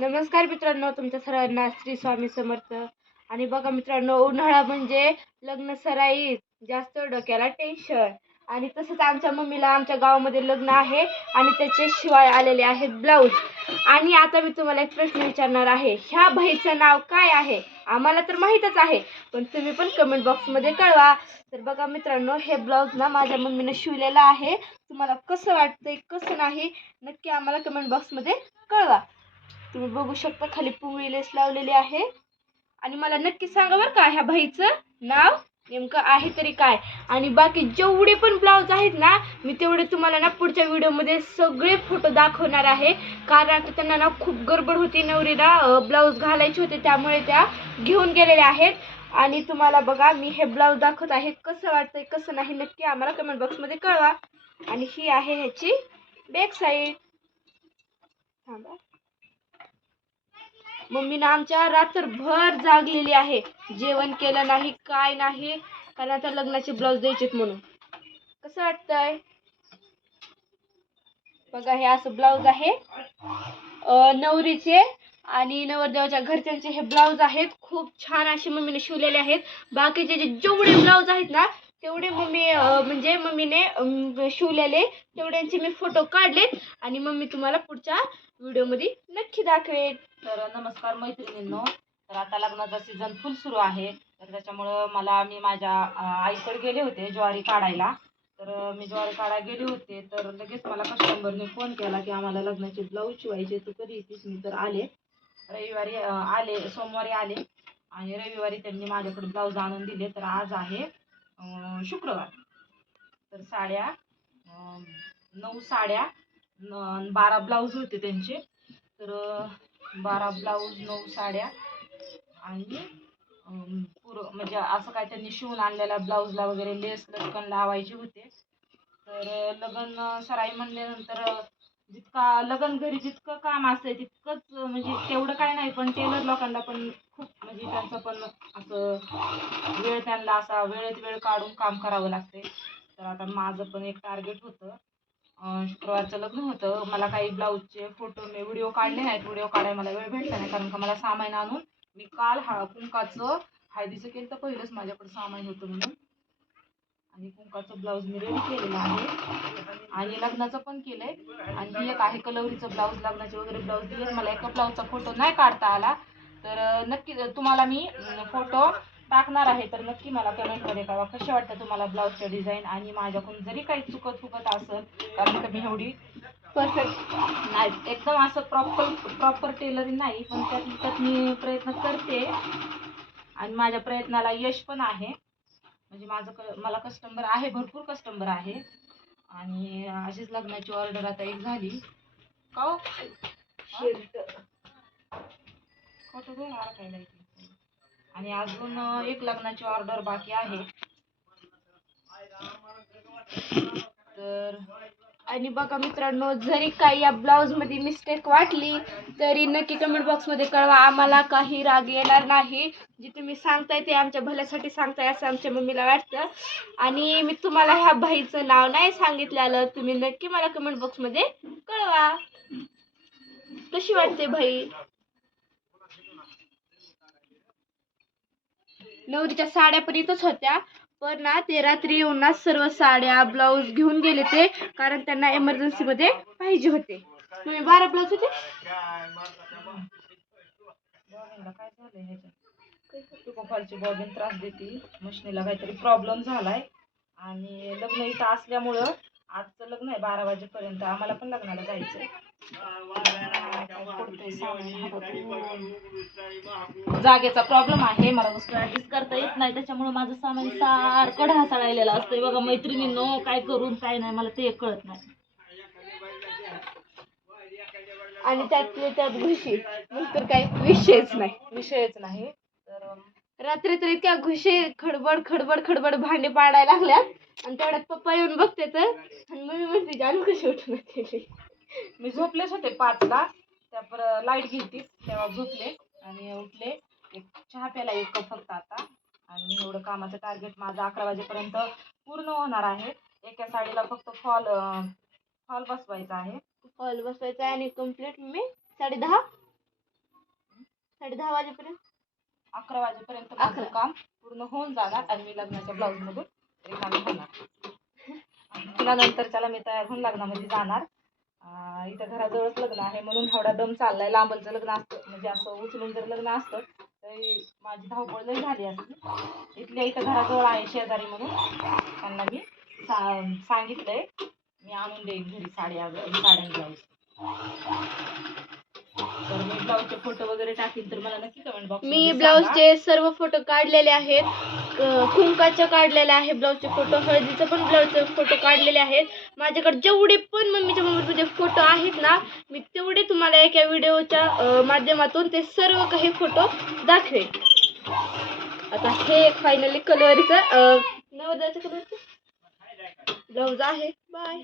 नमस्कार मित्रांनो, तुमच्या सर्वांना श्री स्वामी समर्थ. आणि बघा मित्रांनो, उन्हाळा म्हणजे लग्न सराई, जास्त डोक्याला टेन्शन. आणि तसंच आमच्या मम्मीला आमच्या गावामध्ये लग्न आहे आणि त्याचे शिवाय आलेले आहेत ब्लाऊज. आणि आता मी तुम्हाला एक प्रश्न विचारणार आहे, ह्या बाईचं नाव काय आहे? आम्हाला तर माहीतच आहे, पण तुम्ही पण कमेंट बॉक्समध्ये कळवा. तर बघा मित्रांनो, हे ब्लाऊज ना माझ्या मम्मीने शिवलेलं आहे. तुम्हाला कसं वाटतंय कसं नाही नक्की आम्हाला कमेंट बॉक्समध्ये कळवा. तुम्ही बघू शकता खाली पिवळी लेस लावलेली आहे. आणि मला नक्की सांगा बरं का, ह्या बाईचं नाव नेमकं आहे तरी काय. आणि बाकी जेवढे पण ब्लाऊज आहेत ना, मी तेवढे तुम्हाला ना पुढच्या व्हिडिओमध्ये सगळे फोटो दाखवणार आहे. कारण आता त्यांना ना खूप गडबड होती, नवरीला ब्लाऊज घालायचे होते, त्यामुळे त्या घेऊन गेलेल्या आहेत. आणि तुम्हाला बघा मी हे ब्लाऊज दाखवत आहे, कसं वाटतंय कसं नाही नक्की आम्हाला कमेंट बॉक्समध्ये कळवा. आणि ही आहे ह्याची बॅक साईड. थांबा. मम्मीनं आमच्या रात्रभर जागलेली आहे, जेवण केलं नाही काय नाही, कारण आता लग्नाचे ब्लाऊज द्यायचेत म्हणून. कसं वाटतंय बघा, हे असं ब्लाऊज आहे नवरीचे आणि नवरदेवाच्या घरच्यांचे हे ब्लाऊज आहेत. खूप छान असे मम्मीने शिवलेले आहेत. बाकीचे जेवढे ब्लाऊज आहेत ना, तेवढे म्हणजे मम्मीने शिवलेले तेवढ्यांचे मी फोटो काढलेत आणि मम्मी तुम्हाला पुढच्या व्हिडिओमध्ये नक्की दाखवेल. तर नमस्कार मैत्रिणींनो. तर आता लग्नाचा सीझन फुल सुरू आहे, तर त्याच्यामुळं मी माझ्या आईकडे गेले होते ज्वारी काढायला. तर मी ज्वारी काढायला गेले होते, तर लगेच मला कस्टमरने फोन केला की आम्हाला लग्नाचे ब्लाऊज शिवायचे, तू कधी येतेस? मी तर आले रविवारी, सोमवारी आले आणि रविवारी त्यांनी माझ्याकडे ब्लाऊज आणून दिले. तर आज आहे शुक्रवार. तर साड्या 9 साड्या 12 ब्लाऊज होते त्यांचे. तर 12 ब्लाऊज 9 साड्या आणि म्हणजे असं काय त्यांनी शिवून आणलेल्या ब्लाऊजला वगैरे लेस लटकन लावायचे होते. तर लग्न सराई म्हणल्यानंतर लग्न घरी जितकं काम असतंय तितकंच, म्हणजे तेवढं काय नाही, पण टेलर लोकांना पण खूप, म्हणजे त्यांचं पण असं त्यांना असा वेळेत वेळ काढून काम करावं लागते. तर आता माझं पण एक टार्गेट होतं, शुक्रवारचं लग्न होतं. मला काही ब्लाऊजचे फोटो मी व्हिडिओ काढले नाहीत, व्हिडिओ काढायला मला वेळ भेटला नाही, कारण का मला सामान आणून मी काल कुंकाचं हळदीचं केलं, तर पहिलंच माझ्याकडे सामान होतं म्हणून. आणि कुंकाचं ब्लाऊज मी रेडी केलेलं आहे आणि लग्नाचं पण केलंय. आणि एक आहे कलवरीचं ब्लाऊज, लग्नाचे वगैरे ब्लाऊज दिले. मला एका ब्लाऊजचा फोटो नाही काढता आला, तर नक्की तुम्हाला मी फोटो टाकणार आहे. तर नक्की मला कमेंटमध्ये कळवा कसे वाटतं तुम्हाला ब्लाऊजच्या डिझाईन. आणि माझ्याकडून जरी काही चुकत असेल, कारण का मी एवढी परफेक्ट नाही, एकदम असं प्रॉपर टेलरिंग नाही, पण त्यात मी प्रयत्न करते आणि माझ्या प्रयत्नाला यश पण आहे. म्हणजे मला कस्टमर आहे, भरपूर कस्टमर आहे. आणि अशीच लग्नाची ऑर्डर आता एक झाली का फोटो घेऊन आणि अजून एक लग्नाची ऑर्डर बाकी आहे. तर आणि बघा मित्रांनो, जरी काही या ब्लाऊज मध्ये मिस्टेक वाटली तरी नक्की कमेंट बॉक्स मध्ये कळवा, आम्हाला काही राग येणार नाही. जे तुम्ही सांगताय ते आमच्या भल्यासाठी सांगताय असं आमच्या मम्मीला वाटतं. आणि मी तुम्हाला ह्या बाईचं नाव नाही सांगितलेलं, तुम्ही नक्की मला कमेंट बॉक्स मध्ये कळवा. कशी वाटते बाई? नवरीच्या साड्या पण इथंच होत्या, पण ना ते रात्री येऊन ना सर्व साड्या ब्लाऊज घेऊन गेले ते, कारण त्यांना इमर्जन्सी मध्ये पाहिजे होते. तुम्ही 12 ब्लाऊज होते. काय झालंय ह्याच्यात खालची बॉबिन त्रास देते, मशीनीला काहीतरी प्रॉब्लेम झालाय. आणि लग्न इथं असल्यामुळं आजचं लग्न आहे 12 वाजेपर्यंत, आम्हाला पण लग्नाला जायचंय. जागेचा प्रॉब्लेम आहे, मला वस्तू ऍडजस्ट करता येत नाही, त्याच्यामुळे माझं सामान सारखं ढासळलेलं असतंय. बघा मैत्रिणींनो, काय करून काय नाही मला ते कळत नाही. आणि त्यात घुशी तर काही विषयच नाही. तर रात्री तर इतक्या घुशी खडबड खडबड खडबड भांडे पाडायला लागल्यात आणि तेवढ्यात पप्पा येऊन बघते तर, आणि मम्मी म्हणते जानू कशी उठून केली. मी झोपलेच होते 5ला, त्या लाईट घेतली तेव्हा झोपले आणि उठले. एक चहा प्यायला एक कप फक्त आता. आणि एवढं कामाचं टार्गेट माझं 11 वाजेपर्यंत पूर्ण होणार आहे. एका साडीला फक्त फॉल बसवायचा आहे. फॉल बसवायचा आणि कम्प्लीट मी 10:30 10:30 वाजेपर्यंत 11 वाजेपर्यंत माझं काम पूर्ण होऊन जाणार आणि मी लग्नाच्या ब्लाऊजमधून रिकामी होणार. पुन्हा त्याला मी तयार होऊन लग्नामध्ये जाणार. इथं घराजवळच लग्न आहे म्हणून एवढा दम चाललाय. लांबचं लग्न असतं म्हणजे असं उचलून जर लग्न असतं तरी माझी धावपळ लई झाली असती. इथल्या इथं घराजवळ आहे शेजारी म्हणून त्यांना मी सांगितलंय मी आणून देईन घरी साड्या ब्लाऊज. तर मी ब्लाऊजचे फोटो वगैरे टाकीन तर मला नक्की कमेंट बॉक्स मी ब्लाऊजचे सर्व फोटो काढलेले आहेत. कुंकाचे काढलेले आहे ब्लाऊजचे फोटो, हळदीचे पण ब्लाऊजचे फोटो काढलेले आहेत. माझ्याकडे जेवढे पण मम्मीच्या मोबाईलमध्ये फोटो आहेत ना, मी तेवढे तुम्हाला एका व्हिडिओच्या माध्यमातून ते सर्व काही फोटो दाखवेन. आता हे फायनली कलरचं नवरदेवाच्या कलरचं ब्लाऊज आहे. बाय.